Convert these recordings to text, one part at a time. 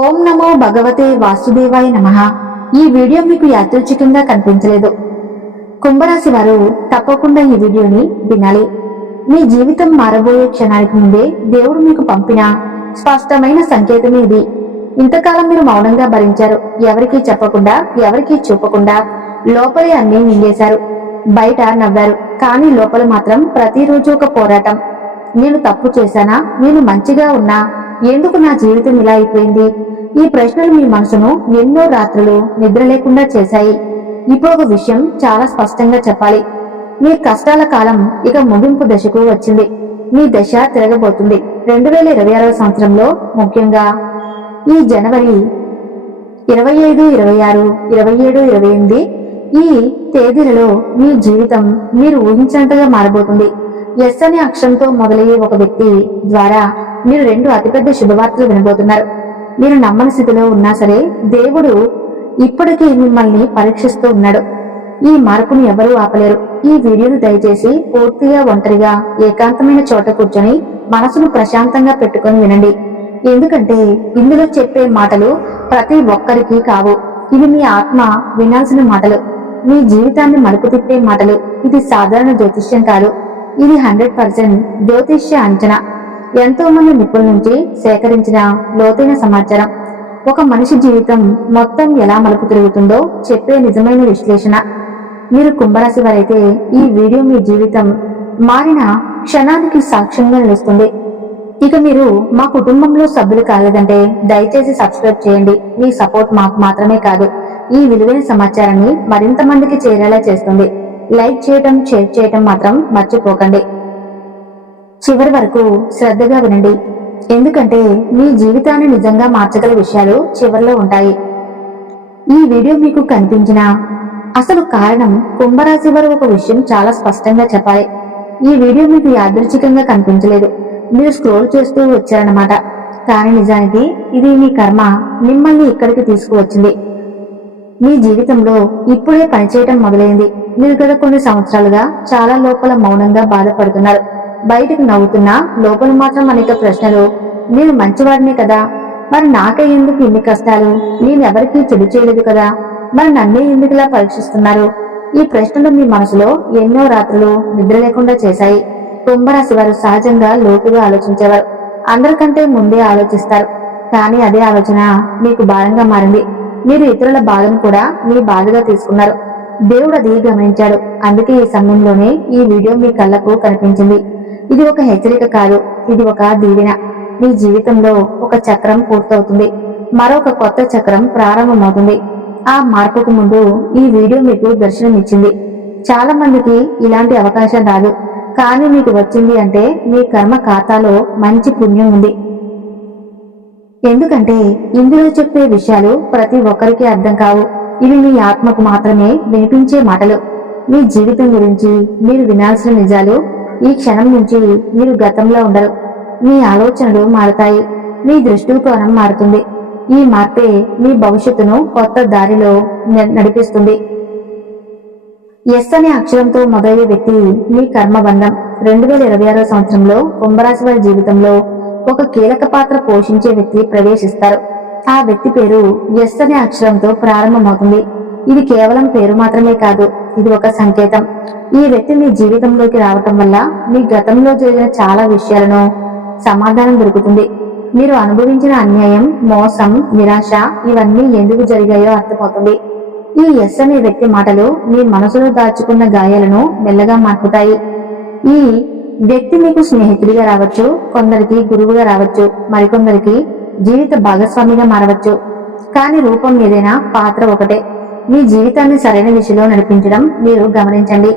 ఓం నమో భగవతే వాసుదేవాయ నమః. ఈ వీడియో మీకు యాదృచ్ఛికంగా కనిపించలేదు. కుంభరాశి వారు తప్పకుండా ఈ వీడియోని వినాలి. మీ జీవితం మారబోయే క్షణానికి ముందే దేవుడు మీకు పంపిన స్పష్టమైన సంకేతం ఇది. ఇంతకాలం మీరు మౌనంగా భరించారు. ఎవరికీ చెప్పకుండా, ఎవరికీ చూపకుండా లోపలే అన్ని మింగేశారు. బయట నవ్వారు, కానీ లోపల మాత్రం ప్రతిరోజు ఒక పోరాటం. నేను తప్పు చేశానా? నేను మంచిగా ఉన్నా? ఎందుకు నా జీవితం ఇలా అయిపోయింది? ఈ ప్రశ్నలు మీ మనసును ఎన్నో రాత్రులు నిద్ర లేకుండా చేశాయి. ఇప్పుడు ఒక విషయం చాలా స్పష్టంగా చెప్పాలి. మీ కష్టాల కాలం ఇక ముగింపు దశకు వచ్చింది. మీ దశ తిరగబోతుంది. 2026 సంవత్సరంలో, ముఖ్యంగా ఈ జనవరి 25, 26, 27, 28 ఈ తేదీలలో మీ జీవితం మీరు ఊహించినట్టుగా మారబోతుంది. ఎస్ అనే అక్షరంతో మొదలయ్యే ఒక వ్యక్తి ద్వారా మీరు 2 అతిపెద్ద శుభవార్తలు వినబోతున్నారు. మీరు నమ్మని స్థితిలో ఉన్నా సరే దేవుడు ఇప్పటికీ మిమ్మల్ని పరీక్షిస్తూ ఉన్నాడు. ఈ మార్పును ఎవరూ ఆపలేరు. ఈ వీడియోను దయచేసి పూర్తిగా ఒంటరిగా ఏకాంతమైన చోట కూర్చొని మనసును ప్రశాంతంగా పెట్టుకొని వినండి. ఎందుకంటే ఇందులో చెప్పే మాటలు ప్రతి ఒక్కరికి కావు. ఇవి మీ ఆత్మ వినాల్సిన మాటలు, మీ జీవితాన్ని మలుపు తిప్పే మాటలు. ఇది సాధారణ జ్యోతిష్యం కాదు. ఇది 100% జ్యోతిష్య అంచనా. ఎంతో మంది నిపుణుల నుంచి సేకరించిన లోతైన సమాచారం. ఒక మనిషి జీవితం మొత్తం ఎలా మలుపు తిరుగుతుందో చెప్పే నిజమైన విశ్లేషణ. మీరు కుంభరాశి వారైతే ఈ వీడియో మీ జీవితం మారిన క్షణానికి సాక్ష్యంగా నిలుస్తుంది. ఇక మీరు మా కుటుంబంలో సభ్యులు కాలేదంటే దయచేసి సబ్స్క్రైబ్ చేయండి. మీ సపోర్ట్ మాకు మాత్రమే కాదు, ఈ విలువైన సమాచారాన్ని మరింత మందికి చేరేలా చేస్తుంది. లైక్ చేయటం, షేర్ చేయటం మాత్రం మర్చిపోకండి. చివరి వరకు శ్రద్ధగా వినండి, ఎందుకంటే మీ జీవితాన్ని నిజంగా మార్చగల విషయాలు చివరిలో ఉంటాయి. ఈ వీడియో మీకు కనిపించిన అసలు కారణం కుంభరాశి వారు ఒక విషయం చాలా స్పష్టంగా చెప్పాలి. ఈ వీడియో మీకు యాదృచ్ఛికంగా కనిపించలేదు. మీరు స్క్రోల్ చేస్తూ వచ్చారన్నమాట. కానీ నిజానికి ఇది మీ కర్మ మిమ్మల్ని ఇక్కడికి తీసుకువచ్చింది. మీ జీవితంలో ఇప్పుడే పనిచేయటం మొదలైంది. మీరు గత కొన్ని సంవత్సరాలుగా చాలా లోపల మౌనంగా బాధపడుతున్నారు. బయటకు నవ్వుతున్నా లోపల మాత్రం అనేక ప్రశ్నలు. నేను మంచివాడినే కదా, మరి నాకే ఎందుకు ఇన్ని కష్టాలు? నేనెవరికీ చెడు చేయలేదు కదా, మరి నన్నే ఎందుకు ఇలా పరీక్షిస్తున్నారు? ఈ ప్రశ్నలు మీ మనసులో ఎన్నో రాత్రులు నిద్ర లేకుండా చేశాయి. కుంభరాశి వారు సహజంగా లోతుగా ఆలోచించేవారు. అందరికంటే ముందే ఆలోచిస్తారు. కానీ అదే ఆలోచన మీకు భారంగా మారింది. మీరు ఇతరుల బాధను కూడా మీ బాధగా తీసుకున్నారు. దేవుడు అది గమనించాడు. అందుకే ఈ సమయంలోనే ఈ వీడియో మీ కళ్ళకు కనిపించింది. ఇది ఒక హెచ్చరిక కాదు, ఇది ఒక దీవెన. మీ జీవితంలో ఒక చక్రం పూర్తవుతుంది, మరొక కొత్త చక్రం ప్రారంభమవుతుంది. ఆ మార్పుకు ముందు ఈ వీడియో మీకు దర్శనమిచ్చింది. చాలా మందికి ఇలాంటి అవకాశం రాదు, కానీ మీకు వచ్చింది అంటే మీ కర్మ ఖాతాలో మంచి పుణ్యం ఉంది. ఎందుకంటే ఇందులో చెప్పే విషయాలు ప్రతి ఒక్కరికి అర్థం కావు. ఇవి మీ ఆత్మకు మాత్రమే వినిపించే మాటలు. మీ జీవితం గురించి మీరు వినాల్సిన నిజాలు. ఈ క్షణం నుంచి మీరు గతంలో ఉండరు. మీ ఆలోచనలు మారుతాయి, మీ దృష్టికోణం మారుతుంది. ఈ మార్పే మీ భవిష్యత్తును కొత్త దారిలో నడిపిస్తుంది. ఎస్ అనే అక్షరంతో మొదలయ్యే వ్యక్తి మీ కర్మబంధం. 2026 సంవత్సరంలో కుంభరాశి వారి జీవితంలో ఒక కీలక పాత్ర పోషించే వ్యక్తి ప్రవేశిస్తారు. ఆ వ్యక్తి పేరు ఎస్ అనే అక్షరంతో ప్రారంభమవుతుంది. ఇది కేవలం పేరు మాత్రమే కాదు, ఇది ఒక సంకేతం. ఈ వ్యక్తి మీ జీవితంలోకి రావటం వల్ల మీ గతంలో జరిగిన చాలా విషయాలను సమాధానం దొరుకుతుంది. మీరు అనుభవించిన అన్యాయం, మోసం, నిరాశ ఇవన్నీ ఎందుకు జరిగాయో అర్థమవుతుంది. ఈ ఎస్ అనే వ్యక్తి మాటలు మీ మనసులో దాచుకున్న గాయాలను మెల్లగా మార్పుతాయి. ఈ వ్యక్తి మీకు స్నేహితుడిగా రావచ్చు, కొందరికి గురువుగా రావచ్చు, మరికొందరికి జీవిత భాగస్వామిగా మారవచ్చు. కానీ రూపం ఏదైనా, పాత్ర ఒకటే. మీ జీవితాన్ని సరైన దిశలో నడిపించడం మీరు గమనించండి.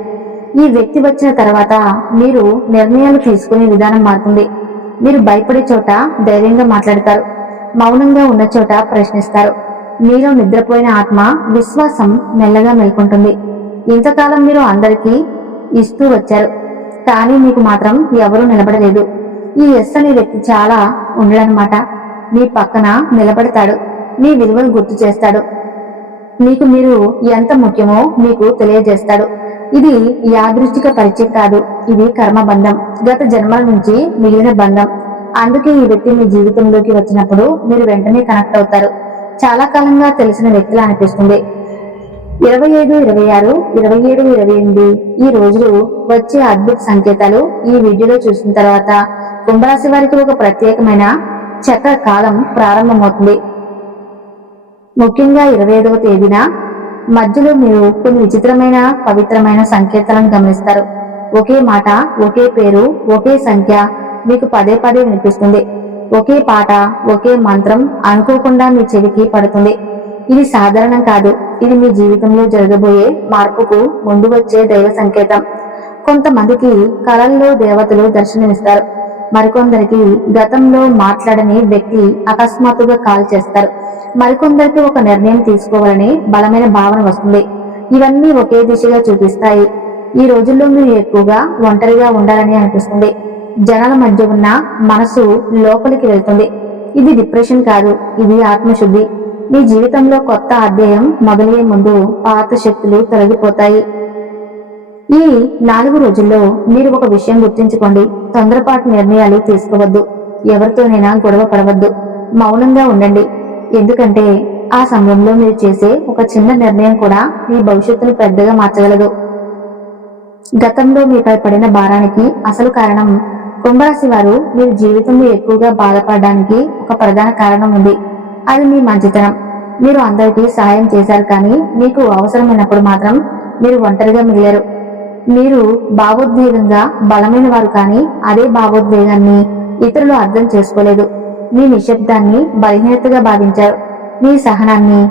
ఈ వ్యక్తి వచ్చిన తర్వాత మీరు నిర్ణయాలు తీసుకునే విధానం మారుతుంది. మీరు భయపడే చోట ధైర్యంగా మాట్లాడతారు, మౌనంగా ఉన్న చోట ప్రశ్నిస్తారు. మీలో నిద్రపోయిన ఆత్మ విశ్వాసం మెల్లగా మేల్కొంటుంది. ఇంతకాలం మీరు అందరికీ ఇస్తూ వచ్చారు, కానీ మీకు మాత్రం ఎవరూ నిలబడలేదు. ఈ ఎస్ అనే వ్యక్తి చాలా ఉండడనమాట. మీ పక్కన నిలబడతాడు, మీ విలువలు గుర్తు చేస్తాడు, మీకు మీరు ఎంత ముఖ్యమో మీకు తెలియజేస్తాడు. ఇది యాదృచ్ఛిక పరిచయం కాదు, ఇది కర్మబంధం, గత జన్మల నుంచి మిగిలిన బంధం. అందుకే ఈ వ్యక్తి మీ జీవితంలోకి వచ్చినప్పుడు మీరు వెంటనే కనెక్ట్ అవుతారు. చాలా కాలంగా తెలిసిన వ్యక్తులు అనిపిస్తుంది. 25, 26, 27, 28 ఈ రోజులు వచ్చే అద్భుత సంకేతాలు ఈ వీడియోలో చూసిన తర్వాత కుంభరాశి వారికి ఒక ప్రత్యేకమైన చక్ర కాలం ప్రారంభమవుతుంది. ముఖ్యంగా 25వ తేదీన మధ్యలో మీరు కొన్ని విచిత్రమైన పవిత్రమైన సంకేతాలను గమనిస్తారు. ఒకే మాట, ఒకే పేరు, ఒకే సంఖ్య మీకు పదే పదే వినిపిస్తుంది. ఒకే పాట, ఒకే మంత్రం అనుకోకుండా మీ చెవికి పడుతుంది. ఇది సాధారణం కాదు. ఇది మీ జీవితంలో జరగబోయే మార్పుకు ముందు వచ్చే దైవ సంకేతం. కొంతమందికి కళల్లో దేవతలు దర్శనమిస్తారు. మరికొందరికి గతంలో మాట్లాడని వ్యక్తి అకస్మాత్తుగా కాల్ చేస్తారు. మరికొందరికి ఒక నిర్ణయం తీసుకోవాలని బలమైన భావన వస్తుంది. ఇవన్నీ ఒకే దిశగా చూపిస్తాయి. ఈ రోజుల్లో మీరు ఎక్కువగా ఒంటరిగా ఉండాలని అనిపిస్తుంది. జనాల మధ్య ఉన్న మనసు లోపలికి వెళ్తుంది. ఇది డిప్రెషన్ కాదు, ఇది ఆత్మశుద్ధి. మీ జీవితంలో కొత్త అధ్యాయం మొదలయ్యే ముందు పాత శక్తులు తొలగిపోతాయి. ఈ 4 రోజుల్లో మీరు ఒక విషయం గుర్తుంచుకోండి. తొందరపాటు నిర్ణయాలు తీసుకోవద్దు. ఎవరితోనైనా గొడవ పడవద్దు. మౌనంగా ఉండండి. ఎందుకంటే ఆ సమయంలో మీరు చేసే ఒక చిన్న నిర్ణయం కూడా మీ భవిష్యత్తును పెద్దగా మార్చగలదు. గతంలో మీపై పడిన భారానికి అసలు కారణం కుంభరాశి వారు మీరు జీవితంలో ఎక్కువగా బాధపడడానికి ఒక ప్రధాన కారణం ఉంది. అది మీ మంచితనం. మీరు అందరికీ సహాయం చేశారు, కానీ మీకు అవసరమైనప్పుడు మాత్రం మీరు ఒంటరిగా మిగిలారు. మీరు భావోద్వేగంగా బలమైన వారు, కానీ అదే భావోద్వేగాన్ని ఇతరులు అర్థం చేసుకోలేదు. మీ నిశ్శబ్దాన్ని బలహీనతగా భావించారు. మీ సహనాన్ని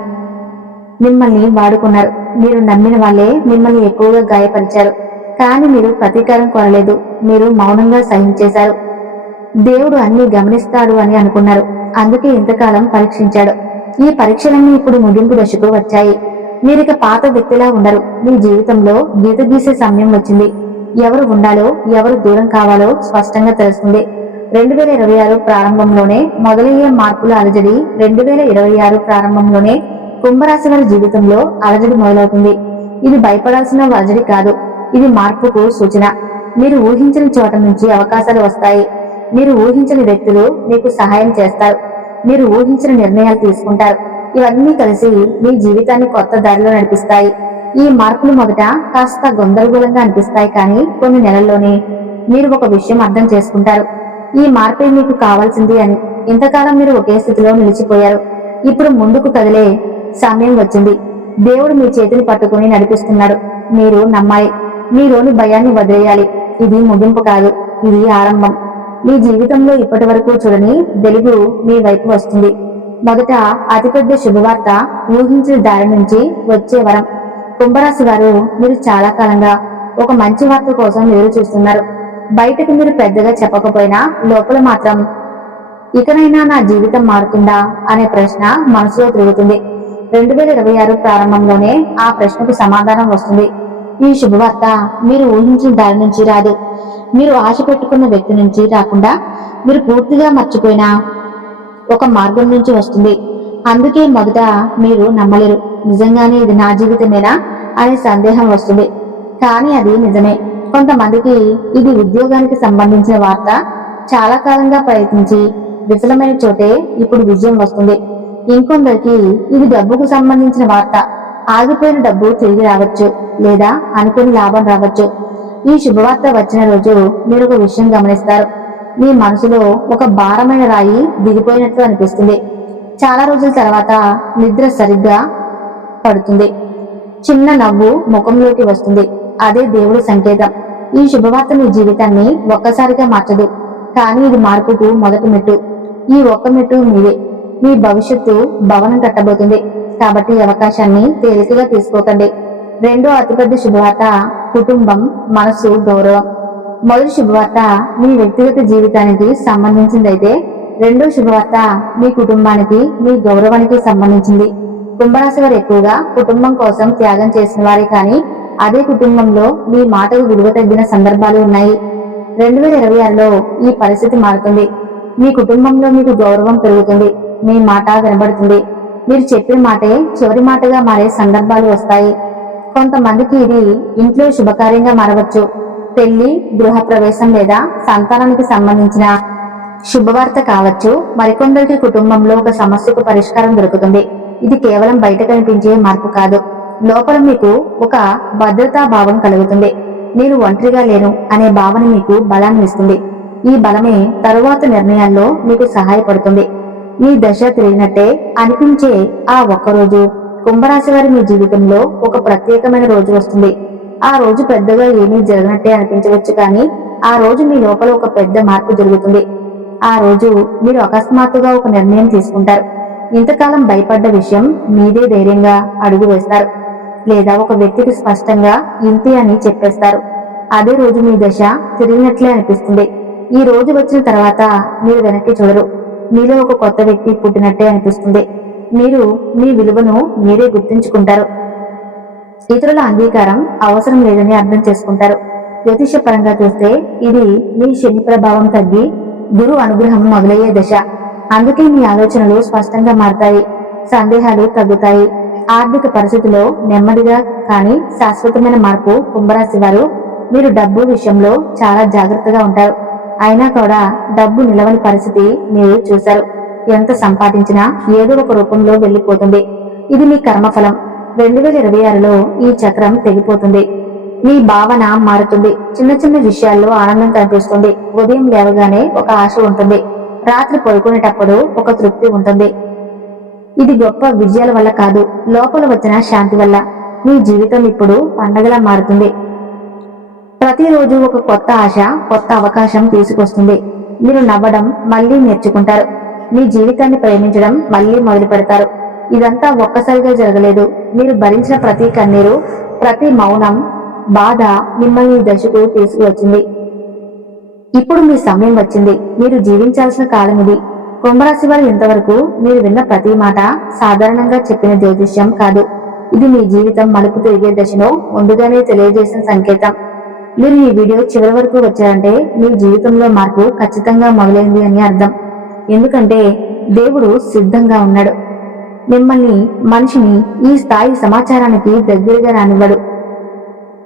మిమ్మల్ని వాడుకున్నారు. మీరు నమ్మిన వాళ్ళే మిమ్మల్ని ఎక్కువగా గాయపరిచారు, కానీ మీరు ప్రతీకారం కోరలేదు. మీరు మౌనంగా సహించేశారు. దేవుడు అన్ని గమనిస్తాడు అని అనుకున్నారు. అందుకే ఇంతకాలం పరీక్షించాడు. ఈ పరీక్షలన్నీ ఇప్పుడు ముగింపు దశకు వచ్చాయి. మీరిక పాత వ్యక్తిలా ఉండరు. మీ జీవితంలో గీత గీసే సమయం వచ్చింది. ఎవరు ఉండాలో, ఎవరు దూరం కావాలో స్పష్టంగా తెలుస్తుంది. 2026 ప్రారంభంలోనే మొదలయ్యే మార్పుల అలజడి. 2026 ప్రారంభంలోనే కుంభరాశి వారి జీవితంలో అలజడి మొదలవుతుంది. ఇది భయపడాల్సిన అలజడి కాదు, ఇది మార్పుకు సూచన. మీరు ఊహించని చోట నుంచి అవకాశాలు వస్తాయి. మీరు ఊహించని వ్యక్తులు మీకు సహాయం చేస్తారు. మీరు ఊహించిన నిర్ణయాలు తీసుకుంటారు. ఇవన్నీ కలిసి మీ జీవితాన్ని కొత్త దారిలో నడిపిస్తాయి. ఈ మార్పులు మొదట కాస్త గందరగోళంగా అనిపిస్తాయి, కానీ కొన్ని నెలల్లోనే మీరు ఒక విషయం అర్థం చేసుకుంటారు. ఈ మార్పే మీకు కావాల్సింది అని. ఇంతకాలం మీరు ఒకే స్థితిలో నిలిచిపోయారు. ఇప్పుడు ముందుకు కదిలే సమయం వచ్చింది. దేవుడు మీ చేతిని పట్టుకుని నడిపిస్తున్నాడు. మీరు నమ్మాలి. మీలోని భయాన్ని వదిలేయాలి. ఇది ముగింపు కాదు, ఇది ఆరంభం. మీ జీవితంలో ఇప్పటి వరకు చూడని వెలుగు మీ వైపు వస్తుంది. మొదట అతిపెద్ద శుభవార్త, ఊహించిన దారి నుంచి వచ్చే వరం. కుంభరాశి వారు మీరు చాలా కాలంగా ఒక మంచి వార్త కోసం ఎదురు చూస్తున్నారు. బయటకు మీరు పెద్దగా చెప్పకపోయినా లోపల మాత్రం ఇకనైనా నా జీవితం మారుతుందా అనే ప్రశ్న మనసులో తిరుగుతుంది. 2026 ప్రారంభంలోనే ఆ ప్రశ్నకు సమాధానం వస్తుంది. ఈ శుభవార్త మీరు ఊహించిన దారి నుంచి రాదు. మీరు ఆశ పెట్టుకున్న వ్యక్తి నుంచి రాకుండా, మీరు పూర్తిగా మర్చిపోయిన ఒక మార్గం నుంచి వస్తుంది. అందుకే మొదట మీరు నమ్మలేరు. నిజంగానే ఇది నా జీవితమేనా అనే సందేహం వస్తుంది, కానీ అది నిజమే. కొంతమందికి ఇది ఉద్యోగానికి సంబంధించిన వార్త. చాలా కాలంగా ప్రయత్నించి విఫలమైన చోటే ఇప్పుడు విజయం వస్తుంది. ఇంకొందరికి ఇది డబ్బుకు సంబంధించిన వార్త. ఆగిపోయిన డబ్బు తిరిగి రావచ్చు, లేదా అనుకుని లాభం రావచ్చు. ఈ శుభవార్త వచ్చిన రోజు మీరు ఒక విషయం గమనిస్తారు. మీ మనసులో ఒక భారమైన రాయి దిగిపోయినట్లు అనిపిస్తుంది. చాలా రోజుల తర్వాత నిద్ర సరిగ్గా పడుతుంది. చిన్న నవ్వు ముఖంలోకి వస్తుంది. అదే దేవుడి సంకేతం. ఈ శుభవార్త మీ జీవితాన్ని ఒక్కసారిగా మార్చదు, కానీ ఇది మార్పుకు మొదటి మెట్టు. ఈ ఒక్క మెట్టు మీదే. మీ భవిష్యత్తు భవనం కట్టబోతుంది. కాబట్టి ఈ అవకాశాన్ని తేలికగా తీసుకోకండి. రెండో అతిపెద్ద శుభవార్త, కుటుంబం, మనసు, గౌరవం. మొదటి శుభవార్త మీ వ్యక్తిగత జీవితానికి సంబంధించిందైతే, రెండో శుభవార్త మీ కుటుంబానికి, మీ గౌరవానికి సంబంధించింది. కుంభరాశి వారు ఎక్కువగా కుటుంబం కోసం త్యాగం చేసిన వారే, కానీ అదే కుటుంబంలో మీ మాటకు విలువ తగ్గిన సందర్భాలు ఉన్నాయి. 2026లో ఈ పరిస్థితి మారుతుంది. మీ కుటుంబంలో మీకు గౌరవం పెరుగుతుంది. మీ మాట వినబడుతుంది. మీరు చెప్పిన మాటే చివరి మాటగా మారే సందర్భాలు వస్తాయి. కొంతమందికి ఇది ఇంట్లో శుభకార్యంగా మారవచ్చు. పెళ్లి, గృహ ప్రవేశం లేదా సంతానానికి సంబంధించిన శుభవార్త కావచ్చు, మరికొందరికి కుటుంబంలో ఒక సమస్యకు పరిష్కారం దొరుకుతుంది. ఇది కేవలం బయట కనిపించే మార్పు కాదు, లోపల మీకు ఒక భద్రతా భావం కలుగుతుంది. నేను ఒంటరిగా లేను అనే భావన మీకు బలాన్ని ఇస్తుంది. ఈ బలమే తరువాత నిర్ణయాల్లో మీకు సహాయపడుతుంది. మీ దశ తిరిగినట్టే అనిపించే ఆ ఒక్కరోజు కుంభరాశి వారి మీ జీవితంలో ఒక ప్రత్యేకమైన రోజు వస్తుంది. ఆ రోజు పెద్దగా ఏమీ జరగనట్టే అనిపించవచ్చు, కానీ ఆ రోజు మీ లోపల ఒక పెద్ద మార్పు జరుగుతుంది. ఆ రోజు మీరు అకస్మాత్తుగా ఒక నిర్ణయం తీసుకుంటారు. ఇంతకాలం భయపడ్డ విషయం మీదే ధైర్యంగా అడుగు వేస్తారు, లేదా ఒక వ్యక్తికి స్పష్టంగా ఇంతే అని చెప్పేస్తారు. అదే రోజు మీ దశ తిరిగినట్లే అనిపిస్తుంది. ఈ రోజు వచ్చిన తర్వాత మీరు వెనక్కి చూడరు. మీలో ఒక కొత్త వ్యక్తి పుట్టినట్టే అనిపిస్తుంది. మీరు మీ విలువను మీరే గుర్తించుకుంటారు. ఇతరుల అంగీకారం అవసరం లేదని అర్థం చేసుకుంటారు. జ్యోతిష పరంగా చూస్తే ఇది మీ శని ప్రభావం తగ్గి గురు అనుగ్రహం మొదలయ్యే దశ. అందుకే మీ ఆలోచనలు స్పష్టంగా మారతాయి, సందేహాలు తగ్గుతాయి. ఆర్థిక పరిస్థితిలో నెమ్మదిగా కానీ శాశ్వతమైన మార్పు. కుంభరాశి వారు మీరు డబ్బు విషయంలో చాలా జాగ్రత్తగా ఉంటారు. అయినా కూడా డబ్బు నిలవని పరిస్థితి మీరు చూశారు. ఎంత సంపాదించినా ఏదో ఒక రూపంలో వెళ్లిపోతుంది. ఇది మీ కర్మఫలం. 2026లో ఈ చక్రం తెగిపోతుంది. మీ భావన మారుతుంది. చిన్న చిన్న విషయాల్లో ఆనందం కనిపిస్తుంది. ఉదయం లేవగానే ఒక ఆశ ఉంటుంది. రాత్రి పడుకునేటప్పుడు ఒక తృప్తి ఉంటుంది. ఇది గొప్ప విజయాల వల్ల కాదు, లోపల వచ్చిన శాంతి వల్ల. మీ జీవితం ఇప్పుడు పండగలా మారుతుంది. ప్రతిరోజు ఒక కొత్త ఆశ, కొత్త అవకాశం తీసుకొస్తుంది. మీరు నవ్వడం మళ్లీ నేర్చుకుంటారు. మీ జీవితాన్ని ప్రేమించడం మళ్లీ మొదలు పెడతారు. ఇదంతా ఒక్కసారిగా జరగలేదు. మీరు భరించిన ప్రతి కన్నీరు, ప్రతి మౌనం, బాధ మిమ్మల్ని ఈ దశకు తీసుకువచ్చింది. ఇప్పుడు మీ సమయం వచ్చింది. మీరు జీవించాల్సిన కాలం ఇది. కుంభరాశి వారు ఇంతవరకు మీరు విన్న ప్రతి మాట సాధారణంగా చెప్పిన జ్యోతిష్యం కాదు. ఇది మీ జీవితం మలుపు తిరిగే దశలో ముందుగానే తెలియజేసిన సంకేతం. మీరు ఈ వీడియో చివరి వరకు వచ్చారంటే మీ జీవితంలో మార్పు ఖచ్చితంగా మొదలైంది అని అర్థం. ఎందుకంటే దేవుడు సిద్ధంగా ఉన్నాడు. మిమ్మల్ని, మనిషిని ఈ స్థాయి సమాచారానికి దగ్గరగా రానివ్వడు.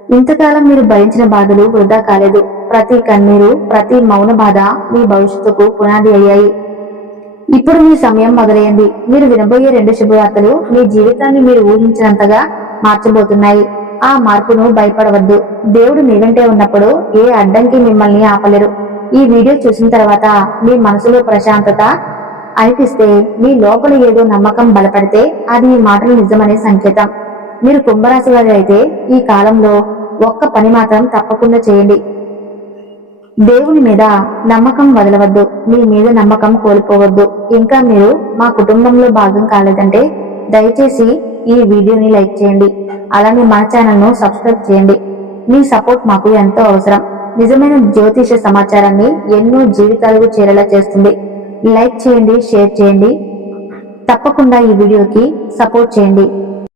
ఇంతకాలం మీరు భరించిన బాధలు వృధా కాలేదు. ప్రతి కన్నీరు, ప్రతి మౌన బాధ మీ భవిష్యత్తుకు పునాది అయ్యాయి. ఇప్పుడు మీ సమయం మొదలైంది. మీరు వినబోయే 2 శుభవార్తలు మీ జీవితాన్ని మీరు ఊహించినంతగా మార్చబోతున్నాయి. ఆ మార్పును భయపడవద్దు. దేవుడు మీ వెంటే ఉన్నప్పుడు ఏ అడ్డంకి మిమ్మల్ని ఆపలేరు. ఈ వీడియో చూసిన తర్వాత మీ మనసులో ప్రశాంతత అనిపిస్తే, మీ లోపల ఏదో నమ్మకం బలపడితే అది ఈ మాటలు నిజమనే సంకేతం. మీరు కుంభరాశి వారి అయితే ఈ కాలంలో ఒక్క పని మాత్రం తప్పకుండా చేయండి. దేవుని మీద నమ్మకం వదలవద్దు. మీ మీద నమ్మకం కోల్పోవద్దు. ఇంకా మీరు మా కుటుంబంలో భాగం కాలేదంటే దయచేసి ఈ వీడియోని లైక్ చేయండి. అలానే మన ఛానల్ ను సబ్స్క్రైబ్ చేయండి. మీ సపోర్ట్ మాకు ఎంతో అవసరం. నిజమైన జ్యోతిష సమాచారాన్ని ఎన్నో జీవితాలకు చేరేలా చేస్తుంది. లైక్ చేయండి, షేర్ చేయండి. తప్పకుండా ఈ వీడియోకి సపోర్ట్ చేయండి.